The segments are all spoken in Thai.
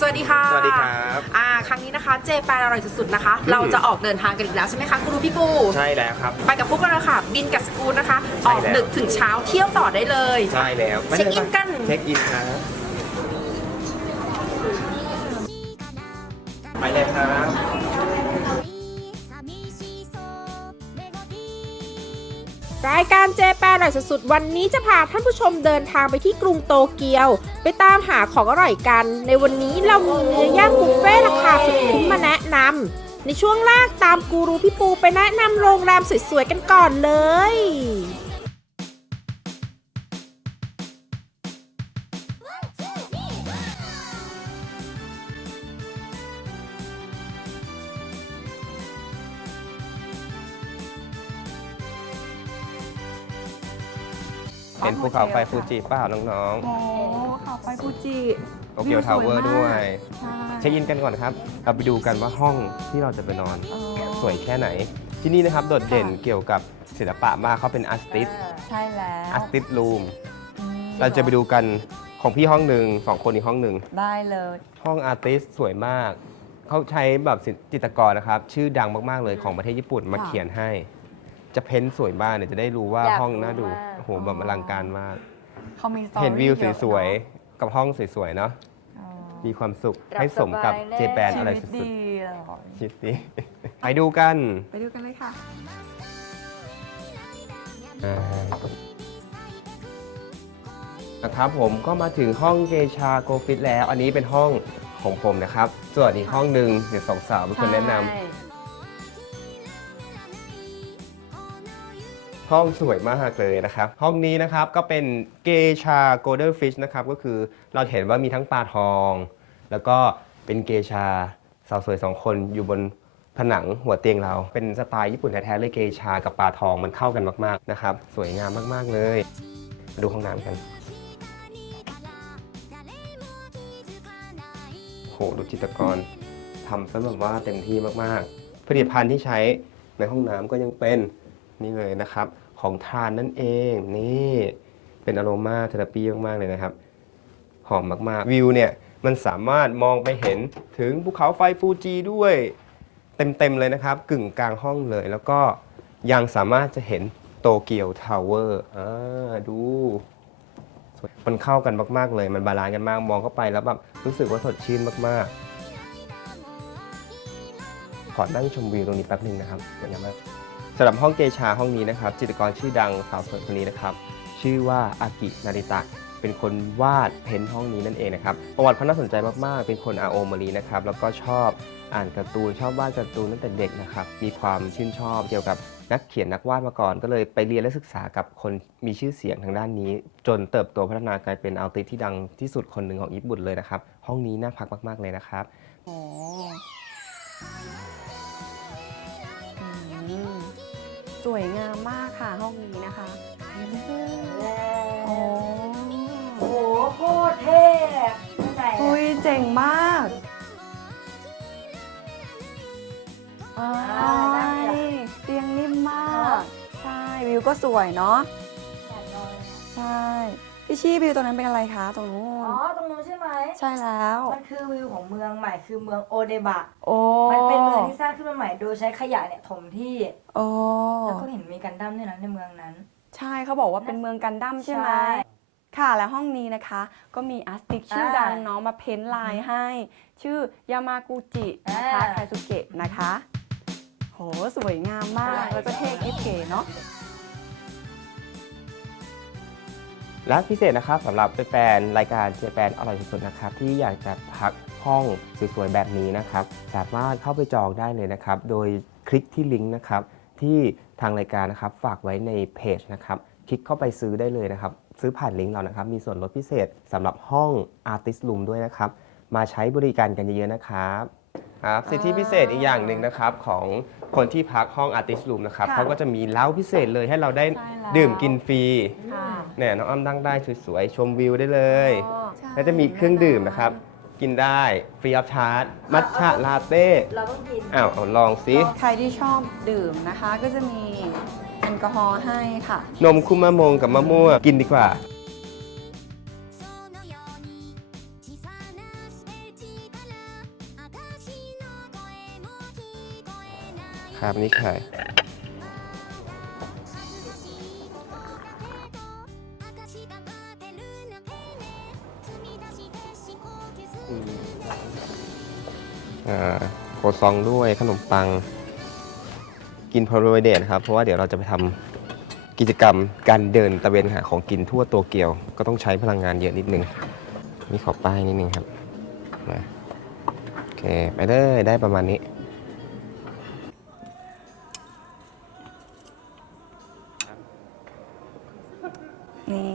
สวัสดีค่ะสวัสดีครับอ่าครั้งนี้นะคะเจแปนอร่อยสุดๆนะคะ เราจะออกเดินทางกันอีกแล้วใช่ไหมคะคุณรูพี่ปูใช่แล้วครับ ไปกับพวกเราเลยค่ะ บินกับสกูตนะคะใช่ออกแล้วดึกถึงเช้าเที่ยวต่อได้เลย ใช่แล้วไม่เช็คอินกันเช็คอินครับ รายการเจแปนอร่อยสุดๆวันนี้จะพาท่านผู้ชมเดินทางไปที่กรุงโตเกียว ไปตามหาของอร่อยกัน ในวันนี้เรามีเนื้อย่างบุฟเฟ่ราคาสุดคุ้มมาแนะนำในช่วงแรกตามกูรูพี่ปูไปแนะนำโรงแรมสวยๆกันก่อนเลย ภูเขาไฟฟูจิเปล่าน้องโอ้เขาไฟฟูจิๆโตเกียวทาวเวอร์ด้วย ใช่เช็คอินกันก่อนครับ เราไปดูกันว่าห้องที่เราจะไปนอน เออสวยแค่ไหน ที่นี่นะครับโดดเด่นเกี่ยวกับศิลปะมากเขาเป็นอาร์ติสใช่แล้วอาร์ติสรูม อืมเราจะไปดูกันของพี่ห้องหนึ่งสองคนอีกห้องหนึ่ง ได้เลย ห้องอาร์ติสสวยมาก เขาใช้แบบศิลป์จิตรกรนะครับ ชื่อดังมาก ๆ เลยของประเทศญี่ปุ่นมาเขียนให้ จะเพ้นท์สวยมากเนี่ยจะได้รู้ว่าอยากห้องรู้น่าดูมากโอ้โหแบบอลังการมาก เขามีสตอรี่เห็นวิวเยอะสวยเนอะๆกับห้องสวยๆ เนาะอ๋อมีความสุขหลับให้สมกับสบายแน่ เจแปนอะไรชีวิตสุดีดเลยๆคิดดิไปดูกันไปดูกันเลยค่ะ อ่านะครับผมก็มาถึงห้องเกชาโกฟิตแล้ว อันนี้เป็นห้องของผมนะครับ ส่วนอีกห้องหนึ่งเดี๋ยวสองสาวเป็นคนแนะนำ ใช่ ห้องสวยมากเลยนะครับ ห้องนี้นะครับก็เป็นเกชาโกลเด้นฟิชนะครับก็คือเราเห็นว่ามีทั้งปลาทอง แล้วก็เป็นเกชาสาวสวยสองคนอยู่บนผนังหัวเตียงเรา เป็นสไตล์ญี่ปุ่นแท้ๆเลยเกชากับปลาทองมันเข้ากันมากๆนะครับ สวยงามมากๆเลยมาดูห้องน้ำกันโหดูจิตรกรทำซะแบบว่าเต็มที่มากๆ ผลิตภัณฑ์ที่ใช้ในห้องน้ำก็ยังเป็นนี่เลยนะครับ ของทานนั่นเองนี่เป็นอโรมาเทอราปีมาก ๆ เลยนะครับ หอมมากๆ วิวเนี่ย มันสามารถมองไปเห็นถึงภูเขาไฟฟูจิด้วยเต็ม ๆ เลยนะครับ กึ่งกลางห้องเลย แล้วก็ยังสามารถจะเห็นโตเกียวทาวเวอร์อ่าดูมันเข้ากันมาก ๆ เลย มันบาลานซ์กันมาก มองเข้าไปแล้วแบบรู้สึกว่าสดชื่นมาก ๆ ขอนั่งชมวิวตรงนี้แป๊บหนึ่งนะครับสวยงามมาก สำหรับห้องเกชาห้องนี้นะครับ จิตรกรชื่อดังสาวสวยคนนี้นะครับ ชื่อว่าอากินาริตะเป็นคนวาดเพ้นท์ห้องนี้นั่นเองนะครับ ประวัติเขาน่าสนใจมาก ๆ เป็นคนอาโอมารีนะครับ แล้วก็ชอบอ่านการ์ตูนชอบวาดการ์ตูนตั้งแต่เด็กนะครับ มีความชื่นชอบเกี่ยวกับนักเขียนนักวาดมาก่อน ก็เลยไปเรียนและศึกษากับคนมีชื่อเสียงทางด้านนี้ จนเติบโตพัฒนากลายเป็นอาร์ติสที่ดังที่สุดคนหนึ่งของญี่ปุ่นเลยนะครับ ห้องนี้น่าพักมาก ๆ เลยนะครับ โอ้ วยงามมากค่ะห้องนี้นะคะโอ้โอ้โหโคตรเท่ข้างในอุ้ยเจ๋งมากอ้ายเตียงนิ่มมาก ใช่ วิวก็สวยเนาะใช่พี่ชี่วิวตรงนั้นเป็นอะไรคะตรงนู้อ๋นอตรงนู้นใช่ไหมใช่แล้ว มันคือวิวของเมืองใหม่คือเมืองโอเดบะโอ้มันเป็นเมือง ที่สร้างขึ้นมาใหม่โดยใช้ขยะเนี่ยถมที่โอ้แล้วก็เห็นมีกันดั้มด้วยนะในเมืองนั้น ใช่เขาบอกว่าเป็นเมืองกันดั้มใช่ไหมใช่ค่ะและห้องนี้นะคะ ก็มีอาร์ติสชื่อดังเนาะมาเพ้นท์ลายให้ ชื่อยามากุจินะคะอ่าไคสุเกะนะคะ โหสวยงามมากแล้วก็เท่กิ๊บเก๋เนาะและพิเศษนะครับสำหรับแฟนๆรายการเจแปนอร่อยสุดๆนะครับ ที่อยากจะพัก ห้องสวยๆแบบนี้นะครับ สามารถเข้าไปจองได้เลยนะครับ โดยคลิกที่ลิงก์นะครับที่ทางรายการนะครับฝากไว้ในเพจนะครับ คลิกเข้าไปซื้อได้เลยนะครับ ซื้อผ่านลิงก์เรานะครับ มีส่วนลดพิเศษสำหรับห้อง Artist Room ด้วยนะครับ มาใช้บริการกันเยอะๆนะครับครับสิทธิพิเศษอีกอย่างหนึ่งนะครับของคนที่พักห้อง Artist Room นะครับค่ะเขาก็จะมีเล้าพิเศษเลยให้เราได้ใช่แล้ว ดื่มกินฟรีค่ะ เนี่ยน้องอ้ำนั่งได้สวยๆชมวิวได้เลย อ๋อ ใช่ แล้วจะมีเครื่องดื่มนะครับ กินได้ฟรีออฟชาร์จมัทฉะลาเต้เราต้องกิน อ้าวลองสิใครที่ชอบดื่มนะคะ ก็จะมีแอลกอฮอล์ให้ค่ะ นมคุมะมงกับมะม่วงกินดีกว่า ครับนี่ใคร โคซองด้วยขนมปัง กินพาราไวเดทครับ เพราะว่าเดี๋ยวเราจะไปทำกิจกรรมการเดินตะเวนหาของกินทั่วตัวเกียว ก็ต้องใช้พลังงานเยอะนิดนึงนี่ขอป้ายนิดนึงครับมาโอเค ไปเลยได้ประมาณนี้นี่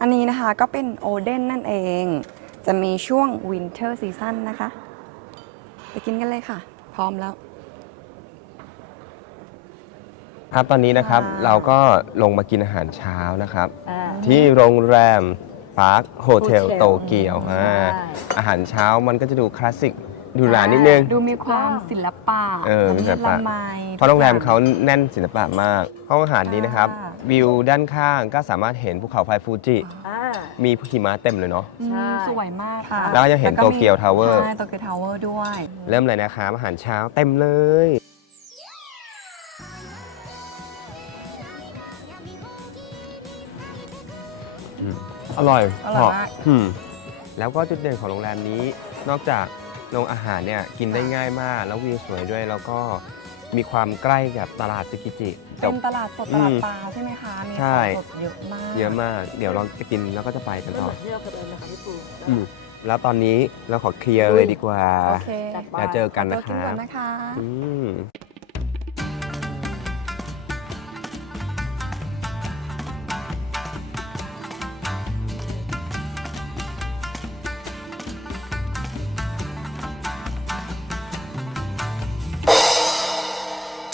อันนี้นะคะก็เป็นโอเดนนั่นเอง จะมีช่วงวินเทอร์ซีซั่นนะคะ ไปกินกันเลยค่ะ พร้อมแล้ว ครับตอนนี้นะครับค่ะ เราก็ลงมากินอาหารเช้านะครับ อ่า ที่โรงแรมพาร์คโฮเทล Hotel โตเกียวอ่าใช่ อาหารเช้ามันก็จะดูคลาสสิกดูหรานิดนึง ดูมีความศิลปะเออมีศิลปะ ละไมเพราะโรงแรมเขาแน่นศิลปะมาก ห้องอาหารนี้นะครับค่ะ วิวด้านข้างก็สามารถเห็นภูเขาไฟฟูจิ อ่า มีหิมะเต็มเลยเนาะ อืมใช่ สวยมากค่ะแล้วก็ยังเห็นมีโตเกียวทาวเวอร์ ใช่โตเกียวทาวเวอร์ด้วย เริ่มเลยนะครับอาหารเช้าเต็มเลย อืมอร่อยอร่อยมาก อืมแล้วก็จุดเด่นของโรงแรมนี้ นอกจากโรงอาหารเนี่ย กินได้ง่ายมาก แล้ววิวสวยด้วย แล้วก็ มีความใกล้กับตลาดซึกิจิแต่เป็นตลาดสดตลาดอืมปลาใช่ไหมคะมีใช่ของสดเยอะมากเยอะมาก เดี๋ยวเราจะกินแล้วก็จะไปกันไม่ต่เหอมือนที่เราเคยเดินนะคะพี่ปูอืมแล้วตอนนี้เราขอเคลียร์เลยดีกว่าโอเคจัดไปแล้วเจอกันนะคขอรัตัวบกินก่อนนะ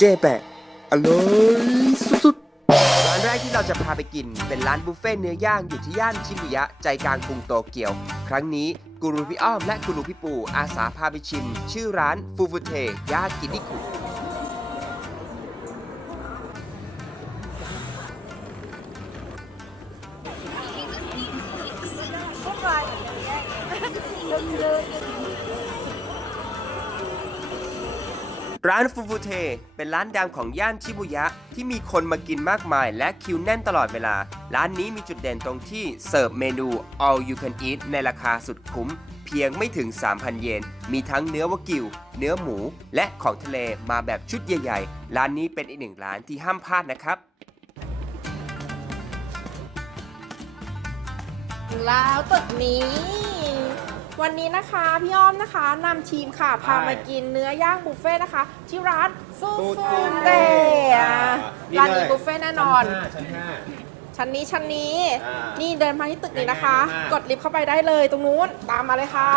จ๊แปะอร่อยสุดๆ ร้านแรกที่เราจะพาไปกิน เป็นร้านบุฟเฟ่เนื้อย่างอยู่ที่ย่านชิบุยะใจกลางกรุงโตเกียว ครั้งนี้กูรูพี่อ้อมและกูรูพี่ปูอาสาพาไปชิม ชื่อร้านฟูฟูเทยากินิคุ ร้านฟูฟูเทเป็นร้านดังของย่านชิบุยะที่มีคนมากินมากมายและคิวแน่นตลอดเวลา ร้านนี้มีจุดเด่นตรงที่เสิร์ฟเมนู all you can eat ในราคาสุดคุ้ม เพียงไม่ถึง 3,000 เยน มีทั้งเนื้อวากิว เนื้อหมู และของทะเลมาแบบชุดใหญ่ๆ ร้านนี้เป็นอีกหนึ่งร้านที่ห้ามพลาดนะครับ แล้วตึกนี้ วันนี้นะคะพี่อ้อมนะคะนำทีมค่ะพามากินเนื้อย่างบุฟเฟ่ต์นะคะที่ร้านฟูฟูเตะร้านนี้บุฟเฟ่ต์แน่นอน ชั้นห้า ชั้นนี้ชั้นนี้อ่านี่นี่เดินมาที่ตึกนี้นะคะ ง่ายๆมาก กดลิฟต์เข้าไปได้เลยตรงนู้นตามมาเลยค่ะ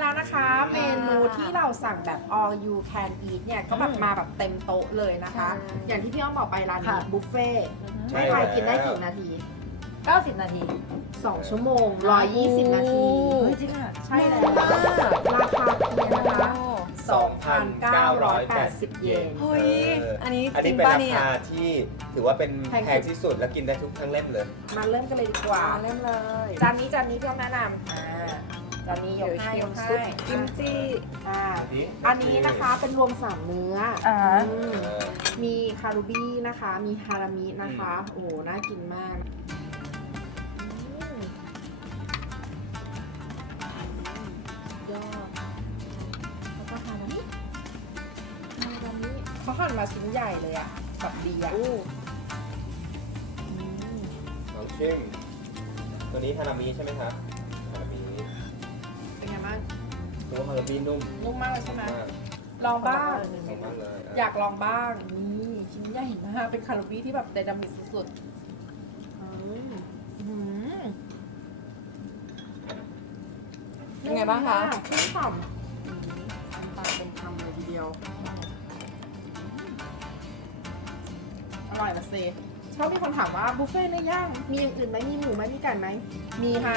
แล้วนะคะ เมนูที่เราสั่งแบบ all you can eat เนี่ยก็แบบมาแบบเต็มโต๊ะเลยนะคะอย่างที่พี่อ้อมบอกไปร้านนี้บุฟเฟ่ต์ให้ใครกินได้กี่นาที 90 นาที 2 ชั่วโมง 120 นาทีเฮ้ยจริงอะใช่แล้วราคาเพียงนะคะ 2,980 เยน เฮ้ยอันนี้อันจรินี้งเป็นป่ะราเนี่ย คาที่ถือว่าเป็นแพง แพงที่สุดและกินได้ทุกทั้งเล่มเลย มาเริ่มกันเลยดีกว่า เล่มเลย จานนี้จานนี้พี่อ้อมแนะนำอ่าจานนี้ยเดี๋ยกวให้ชิยมกซุปให้กิมจิอ่าอันนี้นะคะเป็นรวมสามเนื้อออ่า อืมมีคารูบี้นะคะ มีฮารามินะคะ โอ้โหน่ากินมาก มาชิ้นใหญ่เลยอะแบบดีอะอืมลองชิมตัวนี้ฮารามิใช่ไหมครับฮารามิเป็นไงบ้างตัวฮารามินุ่มนุ่มมากเลยใช่ไหมมากลองบ้างหอมมากเลยอยากลองบ้างนี่ชิ้นใหญ่มากเป็นคาราบี้ที่แบบไดนามิกสุดๆอืมอืมเป็นไงบ้างคะขึ้นฉ่ำอืมน้ำตาลเป็นคำเลยทีเดียว อ ร่อยละเซชอบมีคนถามว่าบุฟเฟ่ต์เนื้อย่างมีอย่างอื่นไหมมีหมูไหมมีไก่ไหมมีค่ะ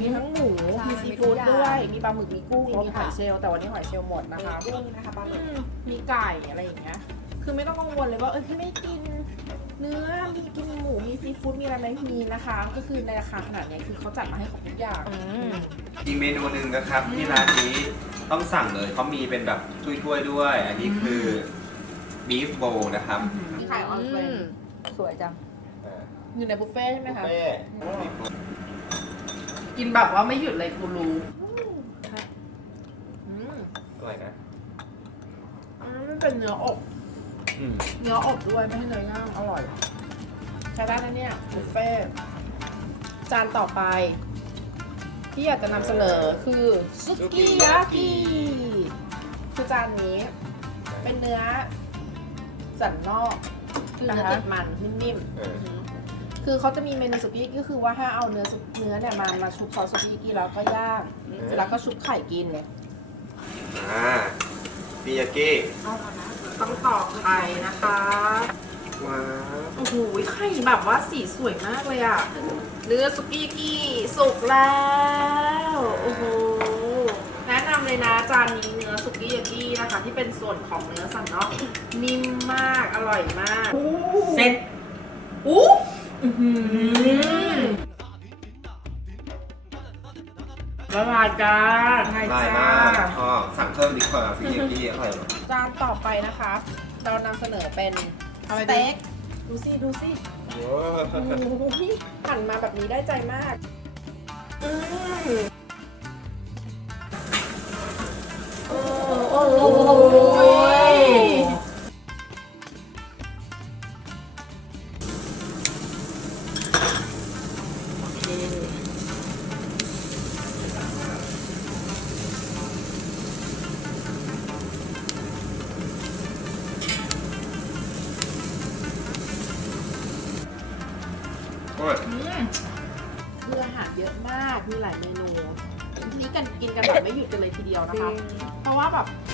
มีทั้งหมูใช่มีซีมีทุฟู้กดอย่างด้วยมีปลาหมึกมีกุ้งครบมีหอยค่ะเชลล์แต่วันนี้หอยเชลล์หมดนะคะกุ้งนะคะปลาหมึก อืมมีไก่อะไรอย่างเงี้ยคือไม่ต้องกังวลเลยว่าเออพี่ไม่กิน เนื้อมีกินหมูมีซีฟู้ดมีอะไรไหมมีนะคะ ก็คือในราคาขนาดเนี้ยคือเขาจัดมาให้ครบทุกอย่างอีกเมนูหนึ่งนะครับที่ร้านนี้ต้องสั่งเลยเขามีเป็นแบบถ้วยๆด้วย อันนี้คือบีฟโบนะครับ ขายออนเฟรนสวยจังอยู่ในบุฟเฟ่ต์ใช่ไหมบุฟคะ เฟ่ต์บีฟโบกินแบบว่าไม่หยุดเลยกูรู้อืมอร่อยนะอันนั้นมันเป็นเนื้ออบอืมเนื้ออบด้วยไม่ใช่เนื้อย่างอร่อยใช้ได้นะเนี่ยบุฟเฟ่ต์จานต่อไป ที่อยากจะนำเสนอคือซุกี้ยากิคือจานนี้เป็นเนื้อสันนอก คือเนื้อติดมันนิ่มเออ ๆ คือเขาจะมีเมนูสุกี้ก็คือว่าให้เอาเนื้อสุเนื้อเนี่ยมามาชุบซอสสุกี้แล้วก็ย่างแล้วก็ชุบไข่กินเนี่ยอ่าปิยากิต้องตอกไข่นะคะ ว้าวโอ้โหไข่แบบว่าสีสวยมากเลยอะ เนื้อสุกี้กี้สุกแล้ว โอ้โหแนะนำ เลยนะจานนี้เนื้อสุกี้ยากี้นะคะ ที่เป็นส่วนของเนื้อสันนอกนิ่มมากอร่อยมากเซ็ตอู้อื้อหือละลายจ้าไทยได้จ้มากาชอบสั่งเพิ่มดีกว่าปิยากิอร่อยมากจานต่อไปนะคะ เรานำเสนอเป็นสเต็กดูสิดูสิโอ้โอ้โหหั่นมาแบบนี้ได้ใจมากอืม อ้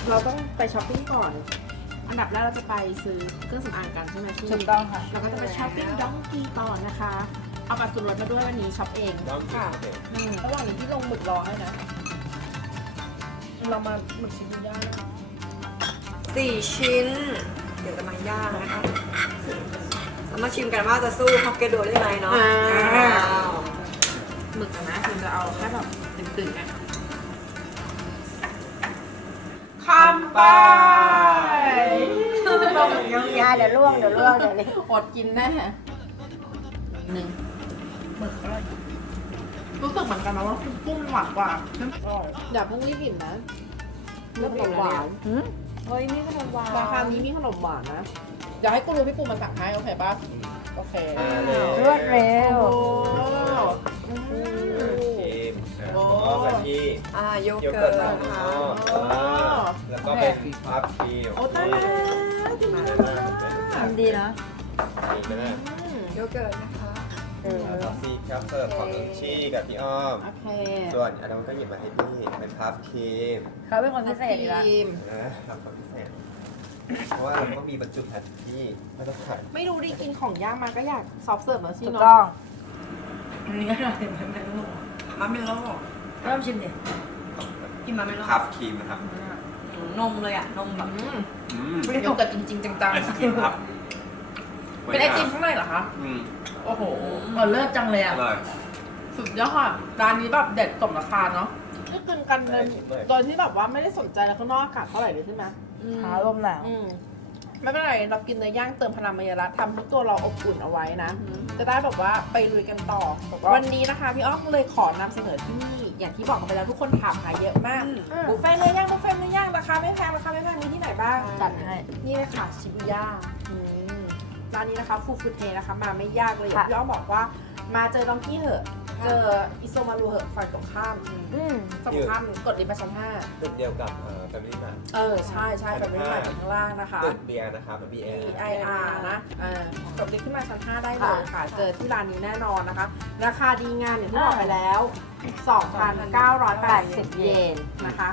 เราต้องไปช้อปปิ้งก่อน อันดับแรกเราจะไปซื้อเครื่องสำอางกันใช่ไหมพี่ถูกต้องค่ะเราก็จะไปช้อปปิ้งดองกีก่อนนะคะ เอาบัตรส่วนลดมาด้วยวันนี้ช็อปเองน้องกินโอเคอืมระหว่างนี้ที่ลงหมึกรอให้นะเรามาหมึกชิ้นย่างสี่ชิ้น เดี๋ยวจะมาย่างนะคะเรามาชิมกันว่าจะสู้ฮอกเกโดได้ไหมเนาะอ้าวหมึกอะนะคือจะเอาแค่แบบตึงๆอะ คำไปยาเดี๋ยวล่วงเดี๋ยวล่วงเดี๋ยวนี้อดกินแน่หนึ่งหมึกอร่อยรู้สึกเหมือนกันนะว่ากุ้งหวานกว่าอย่าเพิ่งรีบอิ่มนะเรื่องขนมหวานเฮ้ยนี่ขนมหวานราคานี้มีขนมหวานนะอยากให้กูรู้พี่ปูมาสั่งให้โอเคป่ะโอเคอ่าเลยรวดเร็วโอ้อืมชิม นะโอ้แล้วก็มาที่อ่าโยโยเกิเกิร์ร์ตตนะคะอ๋อแล้วก็เป็นพับคีมโอ้ตายแล้วดีมากทำดีนะอีกไหมนะอืมโยเกิร์ตนะคะแล้วก็ซีครับเสิร์ฟของน้องชี่กับพี่อ้อม โอเคส่วนอันนั้นก็หยิบมาให้พี่เป็นพับครีมเขาเป็นคนพิเศษอยู่แล้วทีมนะทำความพิเศษเพราะว่าเราก็มีบรรจุภัณฑ์ที่มาตรฐานไม่รู้ดิกินของย่างมาก็อยากซอฟต์เสิร์ฟแล้วสิถูกเนาะต้องอันนี้ก็อร่อยมันเป็นลูกมาเมลโล่ เริ่มชิมดิกินมาไม่รอพัดบครีมนะครับนมเลยอะ นมแบบอืมอืมโยเกิร์ตจริงๆจังไอศกรีมครับๆ เป็นไอติมข้างในเหรอคะ อืมโอ้โหเออเลิศจังเลยออะ ร่อย สุดยอดร้านนี้แบบเด็ดสมราคาเนาะก็กินกันโดยได้โดยที่แบบว่าไม่ได้สนใจแล้วข้างนอกอากาศเท่าไหร่เลยใช่ไหมขาลมหนาว อืม ไม่เป็นไรเรากินเนื้อย่างเติมพลังมายละทำให้ตัวเราอบอุ่นเอาไว้นะ จะได้แบบว่าไปลุยกันต่อ วันนี้นะคะพี่อ้อมเลยขอนำเสนอที่นี่อย่างที่บอกกันไปแล้วทุกคนถามหาเยอะมากบุฟเฟ่ต์เนื้อย่างบุฟเฟ่ต์เนื้อย่างราคาไม่แพงราคาไม่แพงมีที่ไหนบ้างจัดให้นี่เลยค่ะชิบุย่าร้านนี้นะคะฟูฟูเทนะคะ มาไม่ยากเลยอย่างค่ะที่อ้อมบอกว่า มาเจอดองกี้เหอะเจออิโซมารูเหอะฝั่งตรงข้ามอืมตรงข้ามกดลิฟต์มาชั้นห้าตึกเดียวกับ เอ่อ Family Mart เออ ใช่ใช่แบบนี้มาข้างล่างนะคะ ตึกเบียร์นะครับ B A B I R นะอ่ากดลิฟต์ขึ้นมาชั้น 5 ได้เลยค่ะค่ะ เจอที่ร้านนี้แน่นอนนะคะ ราคาดีงามอย่างที่บอกไปแล้ว 2,980 เยนนะคะ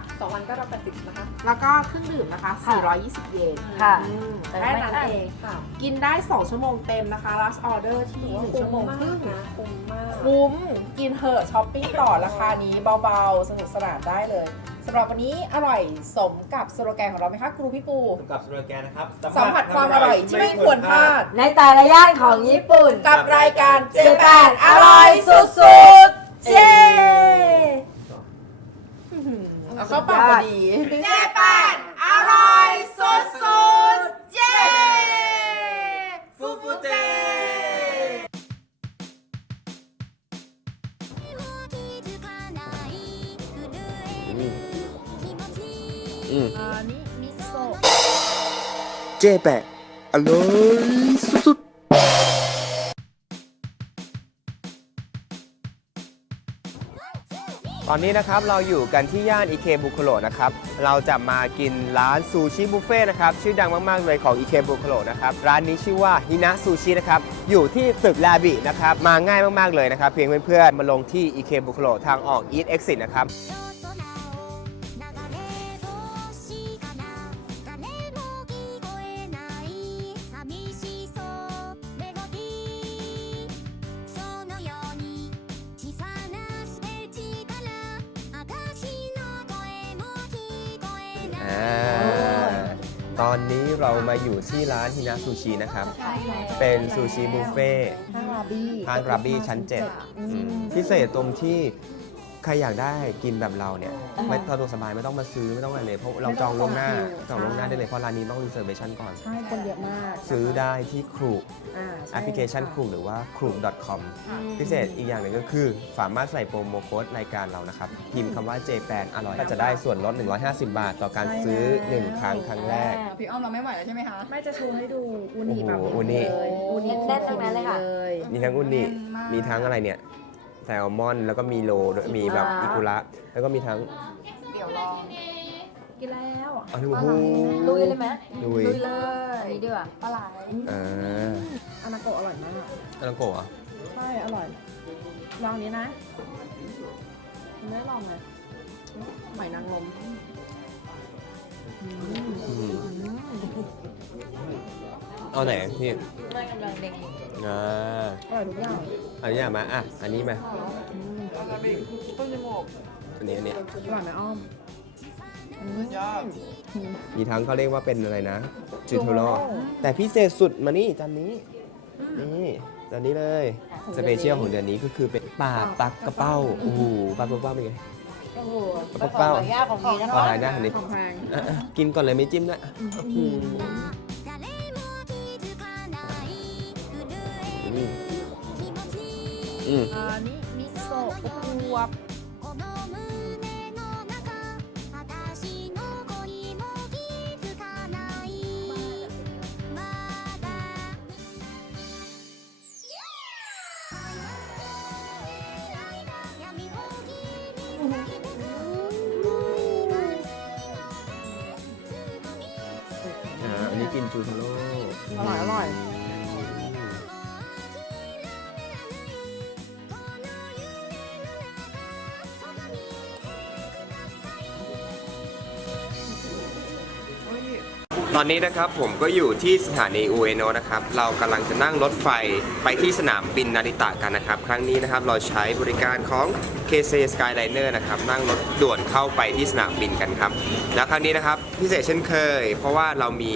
2,980นะคะแล้วก็เครื่องดื่มนะคะ 420 เยนค่ะ อืมแค่นั้นเอง ค่ะกินได้ 2 ชั่วโมงเต็มนะคะ last order ที่ 1 ชั่วโมงครึ่ง นะคุ้มมาก คุ้ม กินเหอะช้อปปิ้งต่อราคานี้เบาๆ สนุกสนานได้เลย สำหรับวันนี้อร่อยสมกับสโลแกนของเราไหมคะครูพี่ปูกับสโลแกนนะครับสัมผัสความอร่อยที่ไม่ควรพลาด ในแต่ละย่านของญี่ปุ่น กับรายการเจแปนออร่ร่ออยยสุสุดดๆๆเย้เอาเข้าปากพอดีเจแปนอร่อยสุดๆเย้ฟูฟูเจ อืมอันนี้มิโซะเจแปะอร่อยสุดๆตอนนี้นะครับเราอยู่กันที่ย่านอิเคบุโคโ o นะครับ เราจะมากินร้านซูชิบุฟเฟ่นะครับชื่อดังมาก ๆ เลยของอิเคบุโคโ o นะครับร้านนี้ชื่อว่าฮินะซูชินะครับอยู่ที่ตึกลาบินะครับมาง่ายมาก ๆ เลยนะครับ เพียงเพื่อนๆมาลงที่อิเคบุโคโ o ทางออก East Exit นะครับ อ่าตอนนี้เรามาอยู่ที่ร้านฮินาซูชินะครับเป็นซูชิบุฟเฟ่ห้างราบี้ห้างรับบี้ชั้น7อืมพิเศษตรงที่ ใครอยากได้กินแบบเราเนี่ยไม่สะดวกสบายไม่ต้องมาซื้อไม่ต้องอะไรเลยเพราะเราจองล่วงหน้าจองล่วงหน้าได้เลยเพราะร้านนี้ต้องรีเซอร์เวชันก่อน ใช่คนเยอะมากซื้อได้ที่ครูอ่าใช่แอปพลิเคชันครูหรือว่าครู .com พิเศษอีกอย่างหนึ่งก็คือสามารถใส่โปรโมโค้ดรายการเรานะครับ พิมพ์คำว่า j p a n อร่อยก็จะได้ส่วนลด 150 บาท ต่อการซื้อ 1 ครั้งครั้งแรก พี่อ้อมเราไม่ไหวแล้วใช่ไหมคะไม่จะโชว์ให้ดูอูนิแบบโอ้โหอูนิ เลยอูนิแน่นๆทั้งนั้นเลยค่ะมีทั้งอุนิแน่นมากมีทั้งอะไรเนี่ย แซลมอน แล้วก็มีโลด้วยมีแบบอิกุระแล้วก็มีทั้ง เดี๋ยวลองกินแล้วอ๋อโอ้โหลุยเลยไหมลุยลุยเลยอันนี้ดีกว่าปลาไหลอ่าอานาโกะอร่อยมากอันนั้นโกะเหรอใช่อร่อยลองนี้นะคุณไม่ได้ลองเลยหอยนางรมอืม เอาไหนพี่มันกำลังเด็งอ่าอร่อยทุกอย่างอันนี้มาอะอันนี้มาอืมอันนี้อันนี้อร่อยไหมอ้อมอืมมีทั้งเขาเรียกว่าเป็นอะไรนะจูโทโร่แต่พิเศษสุดมานี่จานนี้นี่จานนี้เลยสเปเชียลของเดือนนี้ก็คือเป็นปลาปักกระเป้าโอ้โหปลากระเป้าเป็นไงโอ้โหปลาเป้าขออนุญาตของนี้นะปลาคะอะไรนะอันนี้ของแพงอะอะกินก่อนเลยไม่จิ้มด้ว อืมอันนี้มิโซะบวบอ่าอันนี้กินจูโทโร่อร่อยอร่อย ตอนนี้นะครับผมก็อยู่ที่สถานีอูเอโนนะครับ เรากำลังจะนั่งรถไฟไปที่สนามบินนาริตะกันนะครับ ครั้งนี้นะครับเราใช้บริการของ KC Skyliner นะครับ นั่งรถด่วนเข้าไปที่สนามบินกันครับ แล้วครั้งนี้นะครับพิเศษเช่นเคย เพราะว่าเรามี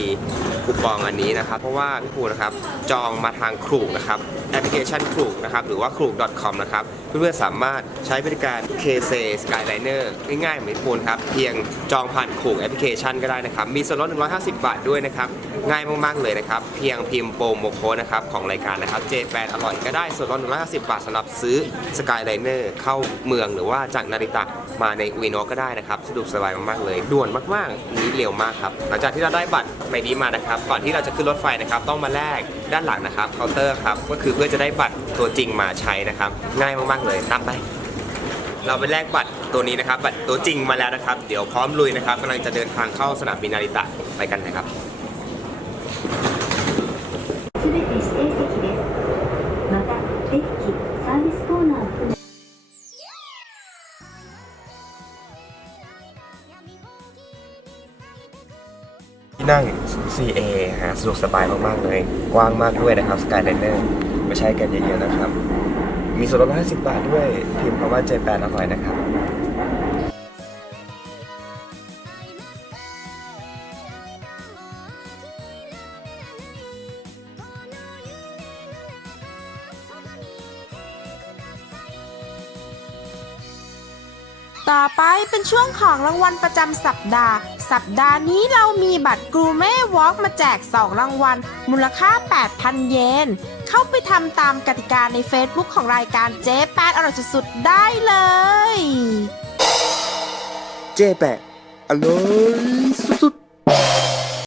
คูปองอันนี้นะครับ เพราะว่าพี่ภูนะครับจองมาทางครูนะครับแอปพลิเคชันครูนะครับหรือว่า c r u .com นะครับเพื่อนๆสามารถใช้บริการ KC Skyliner ง่ายๆเหมือนพี่ภูนครับเพียงจองผ่านครูแอปพลิเคชันก็ได้นะครับ มีส่วนลด 150 บาทด้วยนะครับ ง่ายมากๆเลยนะครับ เพียงพิมพ์โปรโมโค้ดนะครับของรายการนะครับ J8 อร่อยก็ได้ส่วนลด 150 บาทสำหรับซื้อ Skyliner เข้าเมืองหรือว่าจากนาริตะมาในอุยโนะก็ได้นะครับสะดวกสบายมากๆเลยด่วนมากๆนี้เร็วมากครับหลังจากที่เราได้บัตรใบนี้มานะครับก่อนที่เราจะขึ้นรถไฟนะครับ ต้องมาแลกด้านหลังนะครับเคาน์เตอร์ครับ ก็คือเพื่อจะได้บัตรตัวจริงมาใช้นะครับ ง่ายมากๆเลยตามไป เราไปแลกบัตรตัวนี้นะครับ บัตรตัวจริงมาแล้วนะครับ เดี๋ยวพร้อมลุยนะครับกำลังจะเดินทางเข้าสนามบินนาริตะไปกันนะครับ CA หาสะดวกสบายมากๆเลย กว้างมากด้วยนะครับ Skyliner ไม่ใช่กันเยอะๆนะครับ มีส่วนลด 50 บาทด้วยพิมพ์คำว่า J8 อร่อยนะครับต่อไปเป็นช่วงของรางวัลประจำสัปดาห์ สัปดาห์นี้เรามีบัตรกรูเม่วอล์กมาแจก 2 รางวัล มูลค่า 8,000 เยน เข้าไปทำตามกติกาใน Facebook ของรายการเจ๊แปดอร่อยสุดๆ ได้เลย เจ๊แปดอร่อย